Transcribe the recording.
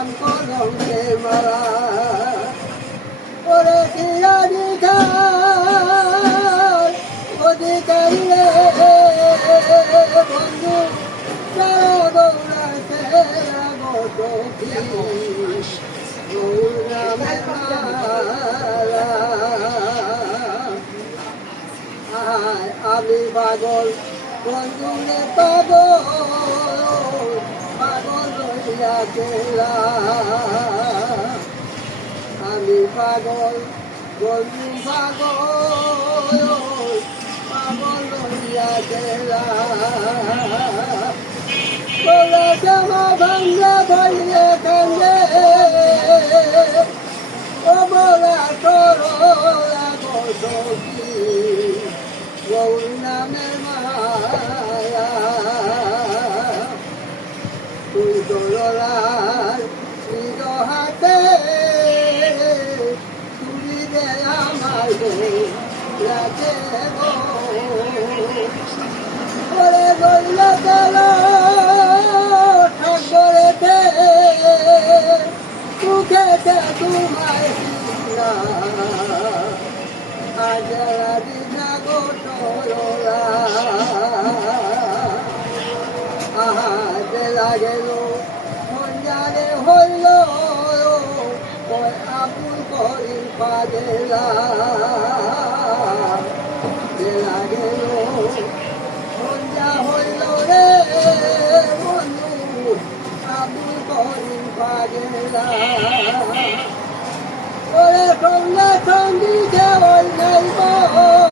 নাম কলঙ্কের মালা ওরে অধিকার অধিকারী রে বন্ধু তারা গৌরাকে গৌরী গৌরামের মালা আমি পাগল বন্ধুরে পাগল পাগল হইয়া গেলাম আমি পাগল বন্ধু পাগল পাগল হইয়া গেলাম বলে জামা ভাঙ্গা ভাইয়ে কান্দে ও বলা করো গৌর নামের মায়া তুই দোলার নিজ হাতে তুলি দে আমার রাতে ওরে গইল গেল ঠাকুরেতে মুখেতে তোমায় আজ দিনা গোটরা আজ লাগেল মঞ্জারে হইল ওই আপুল করি পাগেলা লাগেল